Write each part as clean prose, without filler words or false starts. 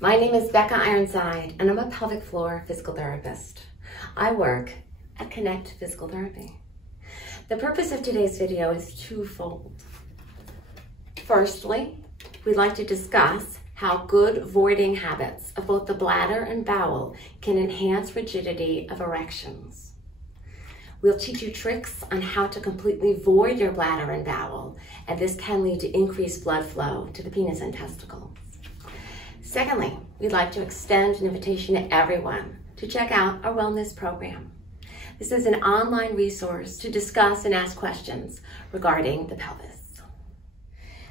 My name is Becca Ironside, and I'm a pelvic floor physical therapist. I work at Connect Physical Therapy. The purpose of today's video is twofold. Firstly, we'd like to discuss how good voiding habits of both the bladder and bowel can enhance rigidity of erections. We'll teach you tricks on how to completely void your bladder and bowel, and this can lead to increased blood flow to the penis and testicles. Secondly, we'd like to extend an invitation to everyone to check out our wellness program. This is an online resource to discuss and ask questions regarding the pelvis.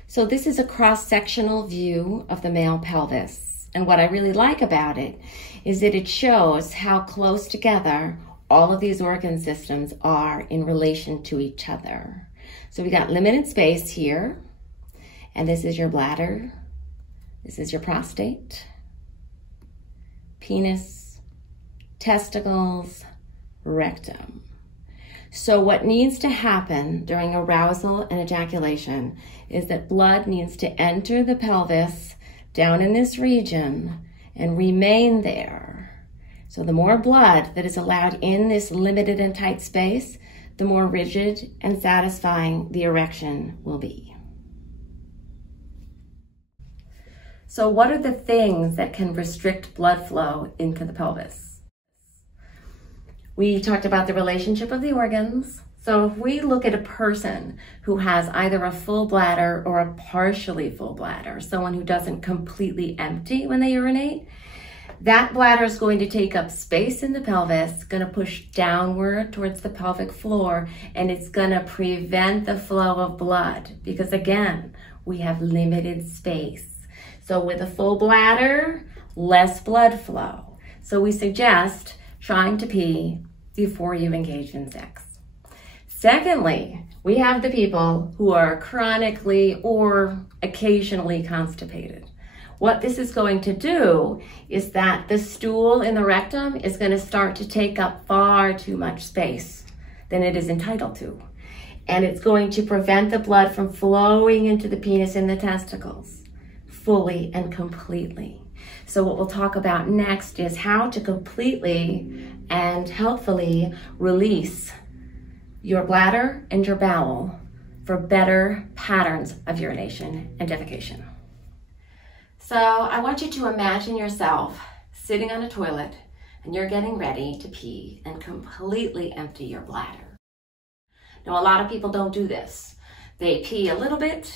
So this is a cross-sectional view of the male pelvis. And what I really like about it is that it shows how close together all of these organ systems are in relation to each other. So we got limited space here, and this is your bladder. This is your prostate, penis, testicles, rectum. So what needs to happen during arousal and ejaculation is that blood needs to enter the pelvis down in this region and remain there. So the more blood that is allowed in this limited and tight space, the more rigid and satisfying the erection will be. So what are the things that can restrict blood flow into the pelvis? We talked about the relationship of the organs. So if we look at a person who has either a full bladder or a partially full bladder, someone who doesn't completely empty when they urinate, that bladder is going to take up space in the pelvis, going to push downward towards the pelvic floor, and it's going to prevent the flow of blood because, again, we have limited space. So with a full bladder, less blood flow. So we suggest trying to pee before you engage in sex. Secondly, we have the people who are chronically or occasionally constipated. What this is going to do is that the stool in the rectum is going to start to take up far too much space than it is entitled to. And it's going to prevent the blood from flowing into the penis and the testicles fully and completely. So what we'll talk about next is how to completely and healthfully release your bladder and your bowel for better patterns of urination and defecation. So I want you to imagine yourself sitting on a toilet and you're getting ready to pee and completely empty your bladder. Now, a lot of people don't do this. They pee a little bit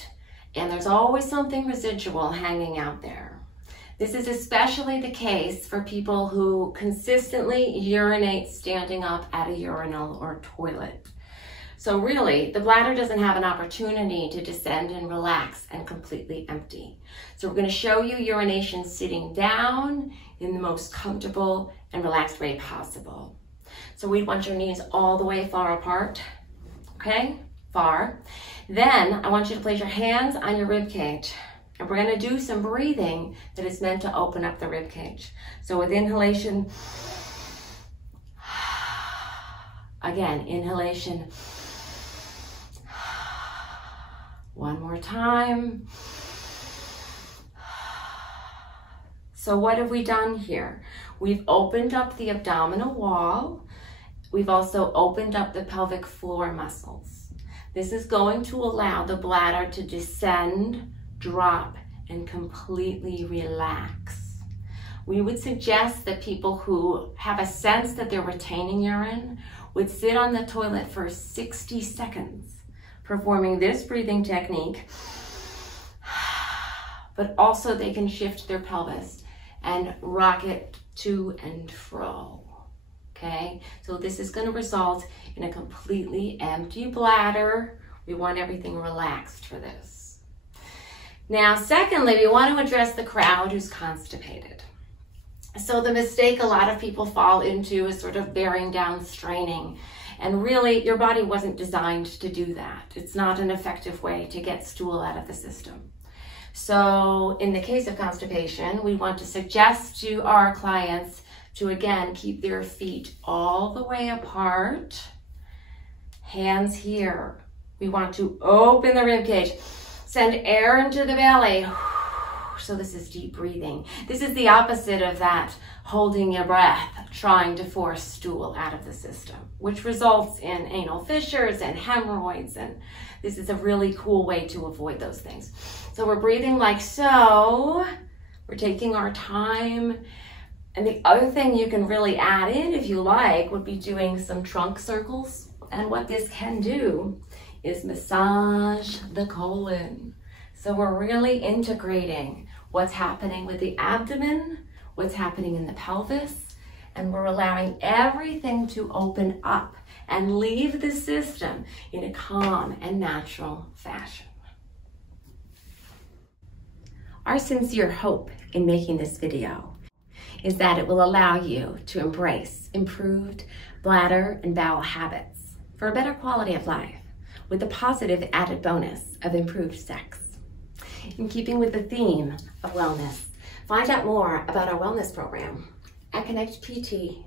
and there's always something residual hanging out there. This is especially the case for people who consistently urinate standing up at a urinal or toilet. So really, the bladder doesn't have an opportunity to descend and relax and completely empty. So we're going to show you urination sitting down in the most comfortable and relaxed way possible. So we want your knees all the way far apart, okay? Far. Then I want you to place your hands on your rib cage. And we're going to do some breathing that is meant to open up the rib cage. So with inhalation, again, inhalation. One more time. So what have we done here? We've opened up the abdominal wall. We've also opened up the pelvic floor muscles. This is going to allow the bladder to descend, drop, and completely relax. We would suggest that people who have a sense that they're retaining urine would sit on the toilet for 60 seconds, performing this breathing technique, but also they can shift their pelvis and rock it to and fro. Okay, so this is going to result in a completely empty bladder. We want everything relaxed for this. Now, secondly, we want to address the crowd who's constipated. So the mistake a lot of people fall into is sort of bearing down, straining. And really, your body wasn't designed to do that. It's not an effective way to get stool out of the system. So in the case of constipation, we want to suggest to our clients to, again, keep their feet all the way apart, hands here. We want to open the rib cage, send air into the belly, So this is deep breathing. This is the opposite of that holding your breath, trying to force stool out of the system, which results in anal fissures and hemorrhoids. And this is a really cool way to avoid those things. So we're breathing like so. We're taking our time. And the other thing you can really add in, if you like, would be doing some trunk circles. And what this can do is massage the colon. So we're really integrating what's happening with the abdomen, what's happening in the pelvis, and we're allowing everything to open up and leave the system in a calm and natural fashion. Our sincere hope in making this video is that it will allow you to embrace improved bladder and bowel habits for a better quality of life, with the positive added bonus of improved sex. In keeping with the theme of wellness, find out more about our wellness program at connectpt.org.